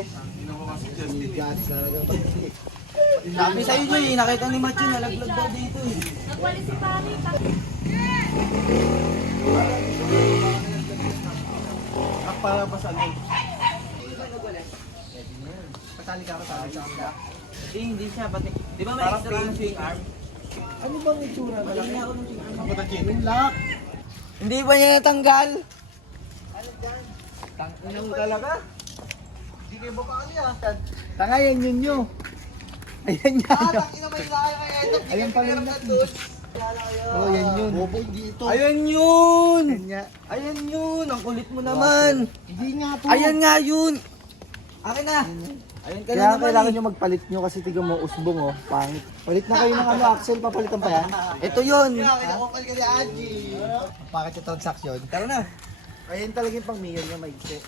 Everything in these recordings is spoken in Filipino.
eh. Ganis talaga pag-click. Sabi sa'yo nyo eh, nakita ni Macho nalaglag daw dito eh. Nagwali si Pari. Para pa sa loob. Pasali ka. Hindi siya, pati. Di ba may extra ang swing arm? Ano bang itsura? Malaki na ako ng swing arm. Yung lock. Hindi ba niya natanggal? Tangina mo talaga? Hindi kayo bakali ah. Tanga yan yun nyo. Ayan yan. Tangina may laya kaya ito. Ayan pala yung lock. Oh, yan yun. Bobo, hindi ito. Ayan yun! Kanya. Ayan yun! Ang kulit mo naman! Hindi nga to. Ayan nga yun! Akin na! Ayan ka na Kaya naman kailangan eh. nyo magpalit nyo kasi tignan mo usbong oh. Pangit. Palit na kayo ng ano, Axel, papalitan pa yan. Ito yun! Kinakapal ka ni Angie. Bakit yung transaction? Tara na! Ayun talaga yung pang-mail niya maigsi.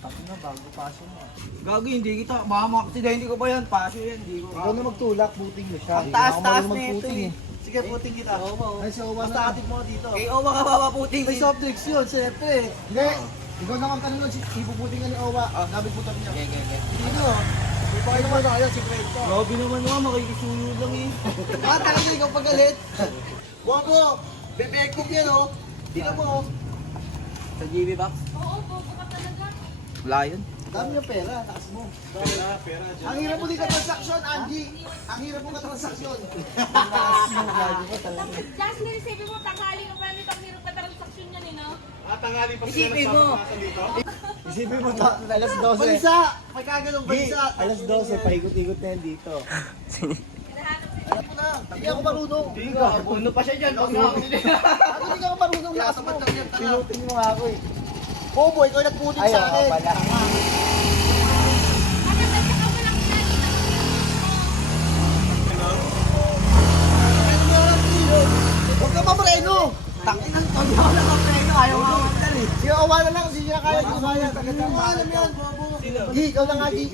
Tapos na, bago paso mo. Gago, hindi kita. Baka makaksidente ko pa yan. Paso yan, hindi ko. Ikaw na magtulak, buting mo siya. Ang taas-taas Hindi na ito magputing eh. Sige, puting kita. Ay, so, basta atid mo dito. Kay Owa ka papaputing. May soft drinks yun, siyempre. Hindi. Ikaw naman kanunod, ipuputing ka ni Owa. David putot niya. Ano? Ipakita mo na kayo, si Kwento. Grabe naman nga, makikisuyo lang eh. Talaga ikaw pagalit. Bobo, bebek ko yan oh. Tingnan mo oh. Sa GB Box? Oo, bobo ka talaga. Wala yun. Dami yung pera, taas mo. Pera dyan. Ang hirap mo din ka-transaction, Angie. Ang hirap mo ka-transaction. Jasmine, isipin mo, tanghali ka pala nito. Ang hirap ka transaction yan eh, no? Isipin mo. Isipin mo, alas 12. Balisa! May kaganong balisa. Alas 12, paikot-ikot na yan dito. Alam mo na, hindi ako marunong. Hindi ka. Puno pa siya dyan. Pag Ako hindi ako marunong lakas mo. Pinutin mo nga ako eh. Bobo, ikaw nagputin sa akin. Maganda ka mo lang siya. Huwag ka mamreno. Tangin ang todo ako lang ang preno. Ayaw nga ako dali. Sige, awa na lang. Hindi siya kaya. Hindi ko kaya. Alam yan, bobo. Gi, ikaw lang nga, Gi.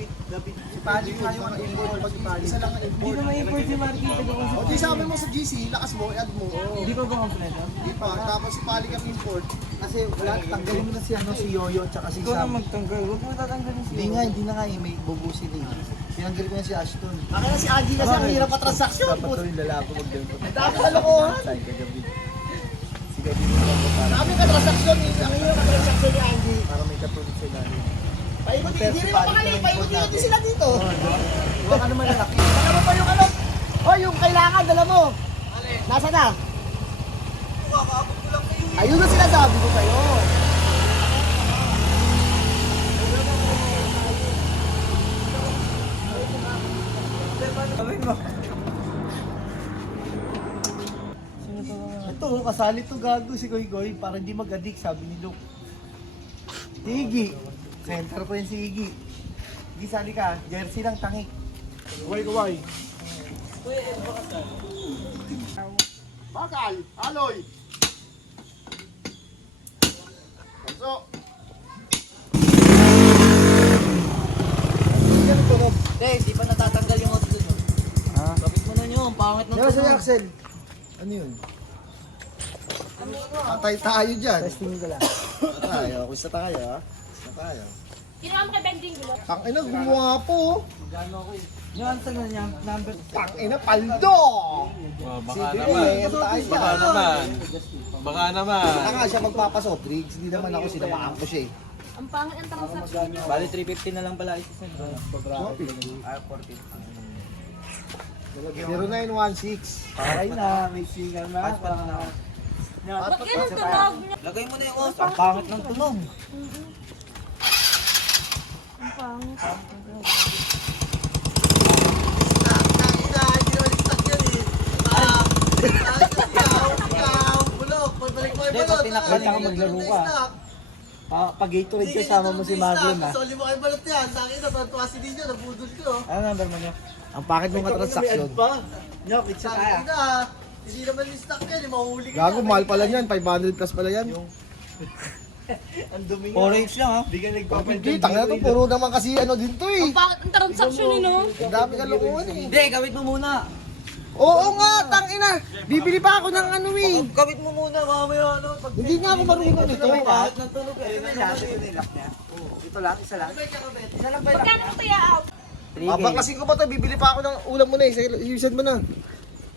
Si Pali, kayo ang import. Pag si Pali, isa lang ang Hindi import. na ma-import si Marky. O di sabi mo sa GC, lakas mo, i-add mo. Hindi pa ba kompleto? Di pa. Tapos si Pali kami import. Kasi wala, tanggalin mo na si, ano, si Yoyo at saka si Ikaw na Sam. magtanggal. Huwag mo tatanggalin siya. Hindi nga eh, may bubusin eh. Tinanggal ko na si Ashton. Akin na si Agi kasi ang hirap pa transaksyon. Dapat to yung lalaki mag-demo. Ang dami ka lokohan. Saan ka gabi? Sige, dito na ako para. Dami ka transaksyon eh. Ang hirap ka transaksyon ni Agi. Para may katulad sa gani. Paikot, hindi rin mo pakali. Paikot din sila dito. Huwag ka naman lalaki. Baka mo pa yung ano. O, yung kailangan, dala mo. Nasa na? Ayun na sinasabi ko sa'yo. Gawin mo. Ito, kasali to gago si Goy Goy para hindi mag-addict, sabi ni Luke. Si Iggy. Center ko yun si Iggy. Iggy, sali ka. Jersey lang, tangik. Kuway. Bakal. Aloy. Panso. Yan ang tunog. Hindi, hindi pa natatanggal yung auto dun. Ha? Kapit mo na nyo. Ang pangit ng Diba sa'yo, tunog. Axel? Ano yun? Patay tayo dyan. Testing ko lang. Tayo, kusta tayo ha? Kusta tayo. Kinuha mo kay Benjing gulo. Ang ina, gumawa po. Magano ako eh. Yung answer na niya, number. Ang ina, paldo! Baka Sige, naman. tayo Baka dyan. naman. Baka naman. Baka nga siya magpapasoft drinks, hindi naman ako sinamaan ko siya eh. Ang pangit ang transaction niyo. Bali 350 na lang pala isisend. Ah, 40. 0916. Patay na, may singer na. Ba't ganun tunog? Lagay mo na yung os. Ang pangit ng tunog. Ang pangit. Hindi, pag tinakal Kaya ka maglaro ka. Pag-Gatorade ka, sama mo si Marlon ha. Soli mo kayo balot yan. Sa akin, natuwa si Dino, nabudol ko. Ano number mo niya? Ang pakit mong katransaksyon. Nyok, it's Sa akin na, hindi naman yung stock yan, mahuli ka. Gago, mahal pala yan. 500 plus pala yan. Ang dumi nga. 4H lang ha. Hindi ka nagpapalito. Hindi, tanga na to. Puro naman kasi ano din to eh. Ang pangit ang transaction niyo, no? Ang dami ka lokohan eh. Hindi, gawin mo muna. Oo nga, tangina. Bibili pa ako ng ano eh. Gawit mo muna, mamaya ano. Hindi nga ako marunong nito. Bakit ng tunog eh? Nilak niya. Ito lang, isa lang. Isa lang ba yung Magkano ito yaw? Babaklasin ko pa to, bibili pa ako ng ulam mo na eh. Iusan mo na.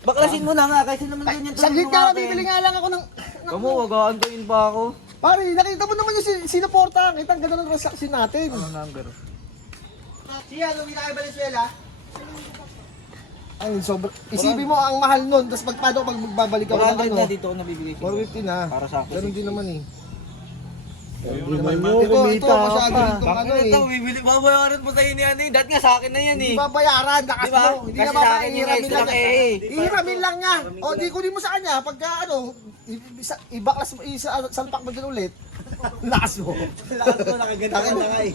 Baklasin mo na nga, kasi naman ganyan tunog Saglit mo ka, akin. bibili nga lang ako ng... Kamu, wag-aantuin pa ako. Pare, nakita mo naman yung sinuporta. Kita ang ganda ng transaction natin. Number. Siya, nung pinakay Valenzuela, Ay, sobrang... Isipin mo ang mahal nun, tapos pag magbabalik ako ng 400 ano. na dito ako nabibigay. 450 na. Para sa akin. Ganun din naman eh. Ayun naman Ito, masyado rin itong ano eh. bibili, babayaran mo sa inyo yan eh. Dati nga sa akin na yan Hindi eh. babayaran, lakas Diba? mo. Hindi Kasi na sa babayaran, akin yung ihiramin extra lang eh. niya. Ihiramin lang niya. O, di kunin mo sa kanya. Pagka ano, ibaklas mo, salpak mo dyan ulit. Lakas mo. lakas ko, nakaganda ka na nga eh.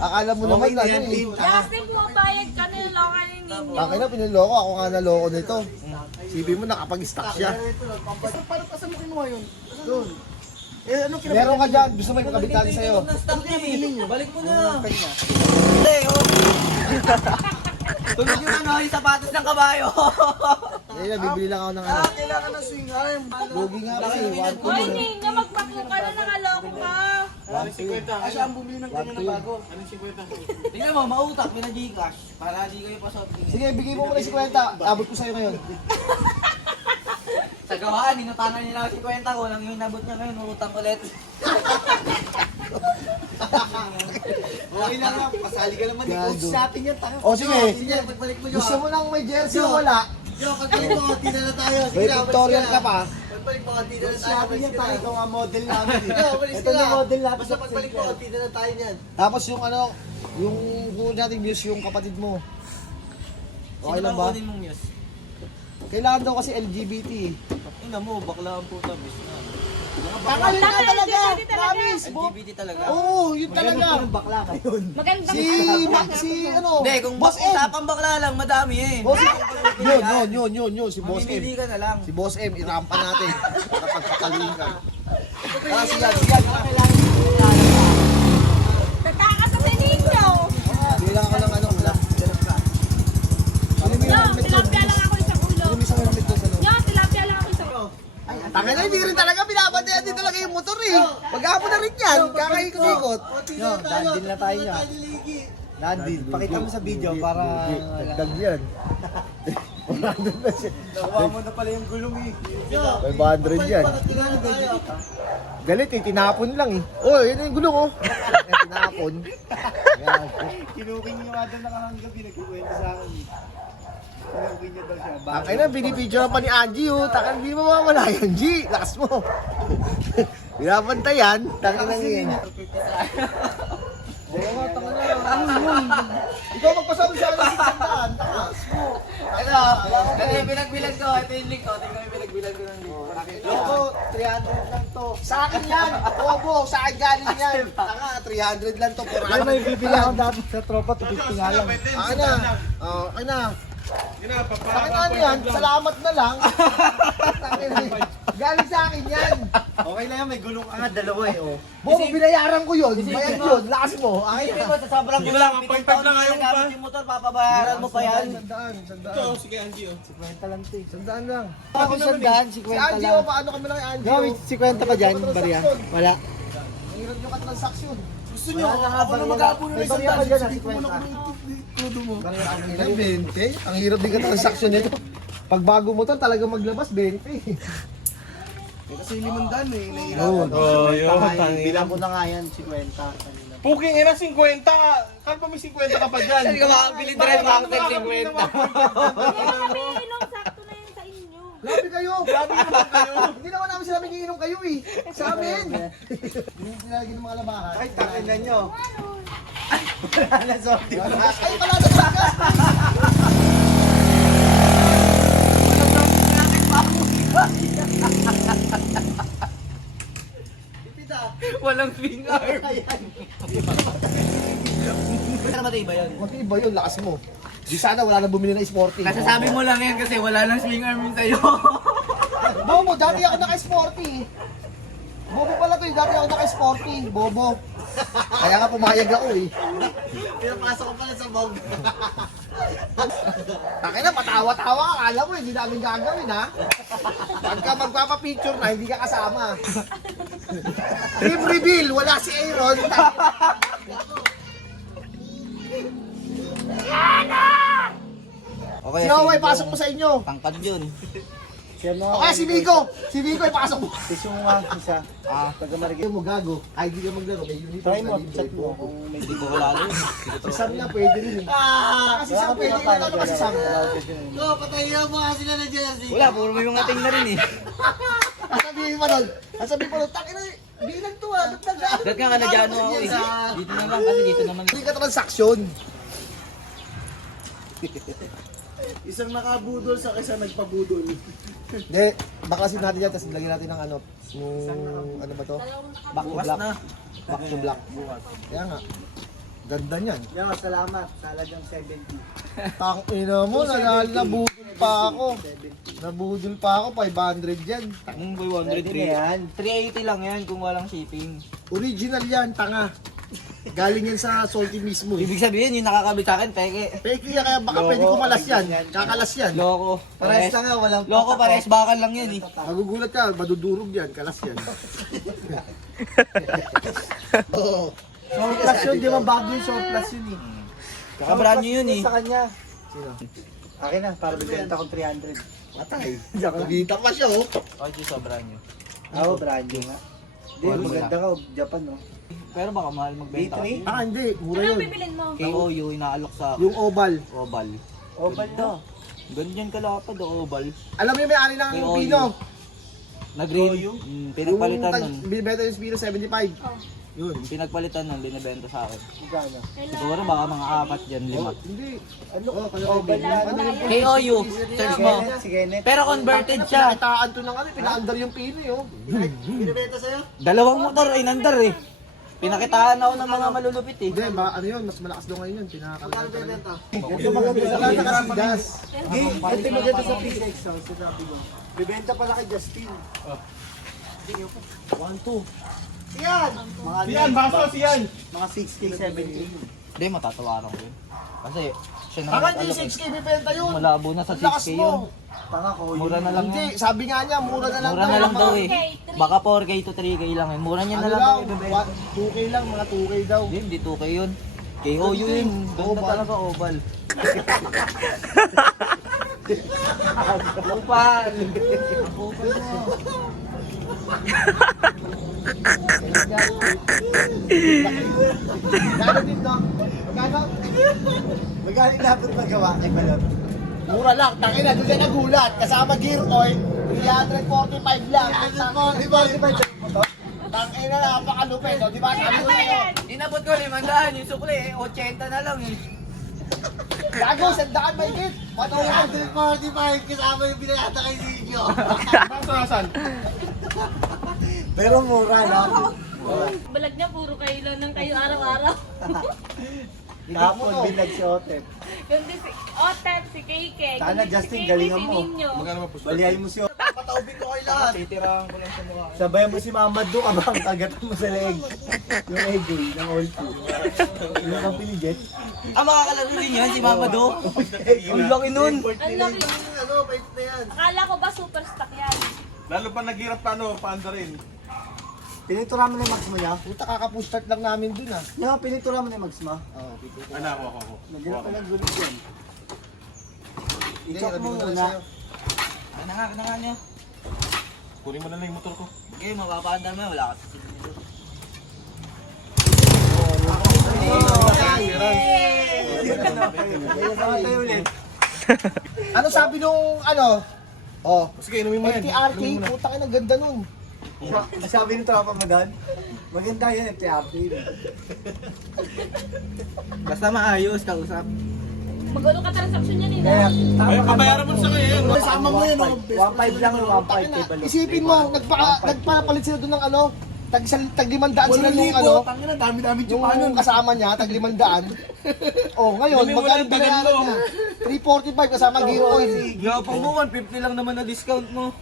Akala mo naman ano eh. Plastic mo, bayad ka nilokan ninyo. Akin na, piniloko. Ako nga naloko nito. Sipin mo, nakapag-stock siya. Paano pa sa mo kinuha yun? Doon. Eh, ano Meron ka dyan. Gusto mo yung kabitan sa'yo. Stop niya eh. Balik mo na. Hindi, oh. Tulog yung ano, yung sapatos ng kabayo. Ayun na, bibili lang ako ng ano. Kailangan ng swing arm. Lugi nga kasi. Hoy, Ninyo, magpaku ka na, nakaloko ka. Kasi ang bumili ng kanya na bago. Tingnan mo, mautak, pinag-Gcash. Para di kayo pasok. Sige, bigay mo muna si 50. Abot ko sa'yo ngayon. Sa gawaan, inutanan niya lang si kwenta ko. Nang yung inabot niya ngayon, utang ulit. Okay lang nga, pasali ka naman. Gago. Coach sa atin yan. O sige. Sige, pagbalik mo Gusto mo nang may jersey o wala? Yo, pagbalik mo, konti na lang tayo. May pictorial ka pa. Pagbalik mo, konti na lang tayo. Sabi niya tayo, ito nga model namin. Yo, balis Ito ka na na. model namin. Basta pagbalik mo, konti na lang tayo niyan. Tapos yung ano, yung kung natin views yung kapatid mo. Okay lang ba? Kunin mong muse? Kailangan daw kasi LGBT eh. Ina mo, bakla ang puta, bis na. Takalin ka talaga! LGBT talaga. Promise! LGBT talaga. Oo, yun talaga. Bakla ngayon. Magandang Si ano, Hindi, kung Boss M. usapang bakla lang, madami eh. Boss yun, si Boss M. Mamimili ka na lang. Si Boss M, irampa natin. Kapagpakaluin ka. Ah, sige. Nagkaka sa Ninyo. Bilang ako ng ano, ulam. Ano mo yung Yo, helmet doon? tilapia lang ako isang ulo. Ano mo isang helmet doon sa loob? Yo, tilapia lang ako isang ulo. Tanga na, hindi rin talaga binabantayan din talaga yung motor eh. Pag-apo na rin yan, kakaikot-ikot. Yo, dandin na tayo niya. Landin, pakita mo sa video para... Dagdag yan. 100 na siya. Nakuha mo na pala yung gulong eh. 500 yan. Galit eh, tinapon lang eh. Oh, yun yung gulong oh. Tinapon. Yan. Kinuking niyo nga doon nakahanggang pinagkukwento sa akin. Kinuking niyo daw siya. Takay na, binipicture pa ni Angie oh. Takay, di mo mawala yan, G. Lakas mo. Binabantayan. Takay na yan. Oo nga, tanga na. Ano yun? Ikaw magpasabi sa akin sa sandaan. Takas mo. Ito, kasi pinagbilag ko. Ito yung link ko. Tingnan yung pinagbilag ko ng link. Loko, 300 lang to. Sa akin yan. Bobo, sa akin galing yan. Tanga, 300 lang to. Ay, may bibili ako dati sa tropa. 250 nga lang. Akin na. Akin na. Sa akin ano yan. Salamat na lang. Galing sa akin yan. Okay na yan, may gulong ka nga, dalawa eh. Oh. Bobo, binayaran ko yun. Bayad yun. Lakas mo. Akin Isipin na. mo, sa sobrang Yun lang, ang point five lang ayaw mo pa. yung motor, papabayaran mo pa yan. Sandaan. Sige, Angie, oh. Sandaan lang. Ako sandaan, Si Angie, oh, paano kami lang kay Angie? Gawin, 50 pa dyan, barya. Wala. Ang hirap yung katransaksyon. Gusto nyo, ako na mag-aapo na May isang barya pa daan. dyan, Sige ko muna kudo mo. Ang hirap, 20. Ang hirap din katransaksyon nito. Pag bago mo to, talagang maglabas, 20. Kasi 500 eh, nahihirapan. Yun. Oh, yun, tangin. Bilang ko na nga yan, 50 kanina. Puking ina, 50. Kaya pa may 50 ka pa dyan. Saan ka makakabili drive active 50? Kaya sabihin nung sakto na yan sa inyo. Grabe kayo! Grabe naman kayo. Hindi naman namin sila magiinom kayo eh. Sa amin! Hindi sinalagi ng mga labahan. Ay, takin na nyo. Ano? Wala na, sorry. Ay, pala sa sagas! Walang finger. Pero matay ba yun? Kunti iba yun, lakas mo. Di sana wala nang bumili ng sporting. Kasasabi mo lang yan kasi wala nang swing arm yun sa'yo. Bobo, dati ako naka-sporty. Bobo pala to eh. Dati ako naka-sporty. Bobo. Kaya nga pumayag ako eh. Pinapasok ko pala sa bog. Takina, patawa-tawa ka. Akala mo, hindi namin gagawin ha. Pagka magpapapicture na, hindi ka kasama. Team reveal, wala si Aaron. Okay, Si Oway, pasok mo sa inyo. Tangkad yun. Siya mo. Okay, si Vico. Si Vico, ipasok mo. Isunga, isa. Taga Marikina. Mo gago. Ay, hindi ka maglaro. May uniform Try mo, na libre. chat mo kung may Hindi ko wala yun. Si Sam nga, pwede rin eh. Kasi Sam, pwede rin. Ano kasi Sam? Wala, puro may mga ting na rin eh. Sasabihin mo nun. Sasabihin mo nun, takina, bilang to ah. Dahil nga nag-ano ako eh. Dito na lang kasi dito naman. Hindi ka transaksyon. Isang nakabudol sa isang nagpabudol. Hindi, baklasin natin yan, tapos lagyan natin ng ano, yung, ano ba to? Back to Bukas black. na. Back to black. Kaya nga, ganda niyan. Yo, salamat. Talagang 70. Tangina mo, nabudol pa ako. Nabudol pa ako, 500 yan. Ang boy Pwede na yan. 380 lang yan kung walang shipping. Original yan, tanga. Galing yan sa salty mismo. Ibig sabihin yung nakakabit sa akin, peke. Peki yan, kaya baka pwede kumalas yan. Kakalas yan. Loko. Parehas na nga, walang Loko, pares bakal lang yan eh. Magugulat ka, madudurog yan, kalas yan. Oo. Short plus yun, di ba bago yung short plus yun eh. Kakabrand nyo yun eh. Sa kanya. Sino? Akin na, para bibenta kong 300. Patay. Nagita pa siya oh. Okay, sobra nyo. Ako, brand new nga. Hindi, Wala. maganda ka, Japan no. Pero baka mahal magbenta B3? kasi. Hindi, mura Anong yun. bibilin mo? KOU, inaalok sa Yung oval. oval. Oval Ganda. Ganyan kalapad o oval. Alam mo yung may-ari ng May Pino? Nag-green. Pinagpalitan Yung nun. binibenta yung Pino 75. Oh. Yun. Yung pinagpalitan nun, binibenta sa akin. Magkano? Siguro baka mga 4 dyan, 5. Oh, hindi. Ano? Kaya Oval yan. Ano yung KOU, search mo. Si Kenneth. Pero converted siya. Pinakitaan to ng ano, pinaandar yung Pino eh oh. Binibenta sa'yo? Dalawang motor ay nandar eh. Pinakitaan ako ng mga malulupit eh. Hindi, ano yun, mas malakas daw ngayon yun. Pinakakalala ka rin. Ito maganda sa Wala na kasigas. Ito maganda sa PCX. Sinabi ko. Bibenta pala kay Justin. 1-2. Yan! Mga Siyan, baso, siyan. Mga 6K, 7K. Hindi, matatawaran ko yun. Kasi siya na Baka hindi 6K bibenta yun. malabo na sa Ang lakas 6K mo. yun. Tanga ko. Mura na lang Hindi, yan. sabi nga niya, mura na lang Mura na lang daw eh. 4K, Baka 4K to 3K lang yun. Mura niya Ano na lang lang, daw ibebenta. 2K lang, mga 2K daw. Hindi, hindi 2K yun. KOU yun. Ganda Oval. talaga oval. Oval. Oval mo. Gano dito? Magkano? Magaling dapat magawa kay Balot. Mura lang, tangina, doon ka nagulat. Kasama gear oil, 345 lang. 345. Tangina, napakalupit. O, di ba? Sabi ko sa'yo. Inabot ko 500. Yung sukli eh. 80 na lang eh. Gago, sandaan may git. Matulad. 345 kasama yung binayata kay Sergio. Baso, nasan? Pero mura na. Balag niya, puro kayo lang ng kayo araw-araw. Tapos binag si Otep. Kundi si Otet, si Keke. Sana, kundi Justin, si Keke, galingan si mo. Ninyo. Magkano ba puso? Balihay mo si Otep. Pataubin ko kayo lahat. Titirahan ko lang sa mukha. Sabayan mo si Mamad doon kabang kagatan mo sa leg. Yung leg ng all two. Yung kang piligit. Ah, makakalaro din yan si Mama Do. Ang laki nun. Ang laki. Ano, bait na yan. Akala ko ba super stock yan? Lalo pa naghirap pa, ano, paanda rin. Pinitura mo na yung mags mo niya? Puta, kaka-push start lang namin dun ah. No, pinitura mo na yung mags mo. Oo, pipito. Ano, ako. Nagyan pa lang gulo dyan. I-chop mo Hindi, muna. Ano nga niya. Kunin mo na lang yung motor ko. Okay, mapapaandar mo. Wala ka sa sinilo. Tayo ulit. Ano sabi nung ano? Oh, Sige, inumin mo yan. FTRK, puta ka na ganda nun. Sabi ng tropa mo doon, maganda yan, FTRP. Basta maayos, kausap. Mag-ano ka transaction yan eh. Kaya, Ay, kabayaran mo sa kanya yan. Sama mo yun, 1.5 lang yung 1.5 kay Balot. Isipin mo, nagpapalit sila doon ng ano, tag 500 sila nung ano, Tangina, dami-dami yung kasama niya, tag 500. Oh, ngayon, Hindi mo magkano walang binayaran tagal niya? 345 kasama gear oil. Yapang mo, 150 lang naman na discount mo.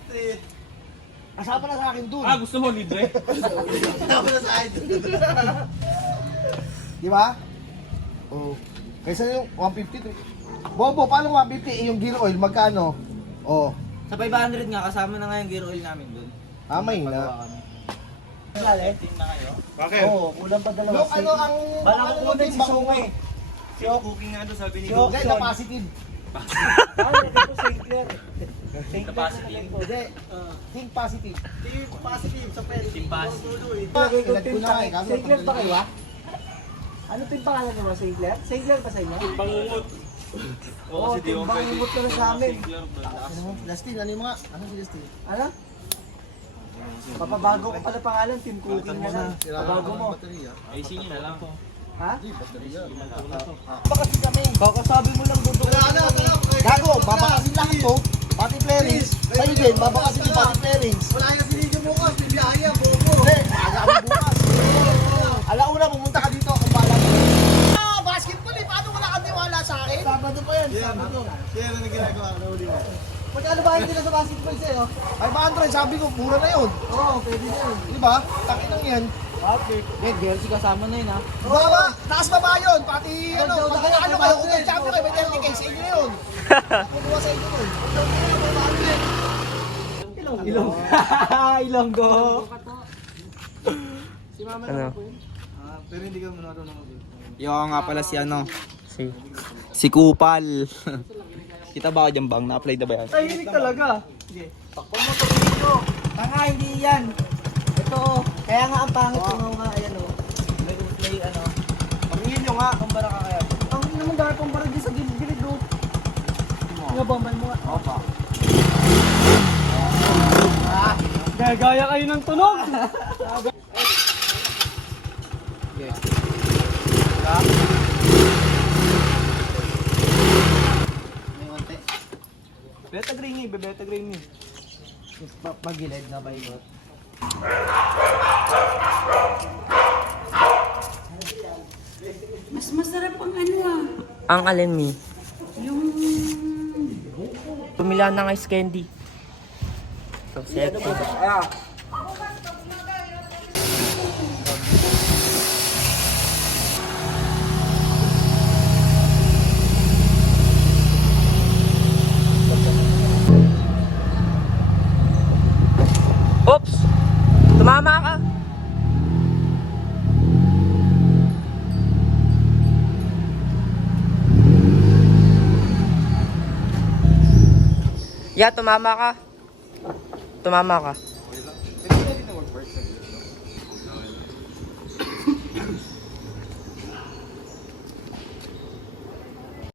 Kasama na sa akin dun. Ah, gusto mo libre? Kasama na sa akin dun. Di ba? Oh. Kaysa yung 150 to. Bobo, paano 150? Eh, yung gear oil, magkano? Oh. Sa 500 nga, kasama na nga yung gear oil namin doon. Amay na. kami. Team na kayo? Bakit? Oo, kulang pa dalawa. Yung ano ang... Bala ko ano kunin yung si Sungay. Si O cooking nga doon sabi ni Si Go. O. Hindi, na positive. Ah, ito Sinclair. Capacity. Hindi. Think positive. Team positive sa pwede. Team positive. Ilagay ko Ilag team ko na tayo. eh, kaso Sinclair ba natanggal kayo ah? Ano team pangalan mo? Sinclair? Sinclair ba sa inyo? Bangungot. Oo, team bangungot ka na sa amin. Ano mo? Justin, ano yung mga... Ano si Justin? Ano? Papabago ko pala pangalan, team cooking na lang. Pabago mo. Baterya. IC nyo na lang. Ha? Hindi, baterya. Bakasi kami. Kakasabi mo lang doon. Gago, babakasin lang to. Pati flarings. Sa'yo din, babakasin yung pati flarings. Wala yung sinigyo bukas, bibiyahe yan, bobo. Hindi, aga kami bukas. Alauna, pumunta ka dito, kung pala. Ah, basketball eh. Paano wala kang tiwala sa akin? Sabado pa yan, Sabado. Kaya ano na ginagawa ko na uli mo? Magkano ba hindi na sa basketball sa'yo? 500, sabi ko, mura na yun. Oo, pwede na yun. Di ba? Takin lang yan. Eh, girls, kasama na yun ha. Baba, taas baba yun. Pati ano, Daw na pag kayo, ano kayo, kung may champion kayo, may 30K sa inyo yun. Nakukuha sa inyo yun. Ilong. Ilonggo. Ano? Pero hindi ka marunong mag Yung nga pala si ano? Si Kupal. Kita ba ako dyan bang? Na-apply na ba yan? Tahimik talaga. Sige. Takbo mo to dito. Tanga, hindi yan. Ito, kaya nga ang pangit ko nga, ayan o. May ano. Pangingin nyo nga. Kumbara ka kaya. Ang naman dahil kumbara dyan sa gilid-gilid o. Nga bambal mo nga. Opa. Gagaya kayo ng tunog. Beta green eh, beta green eh. Pagilid na ba yun? Mas masarap ang ano ah. Ang alin mi? Yung... Pumila ng ice candy. So, sexy. Oops! Tumama ka! Yeah, tumama ka. Tumama ka.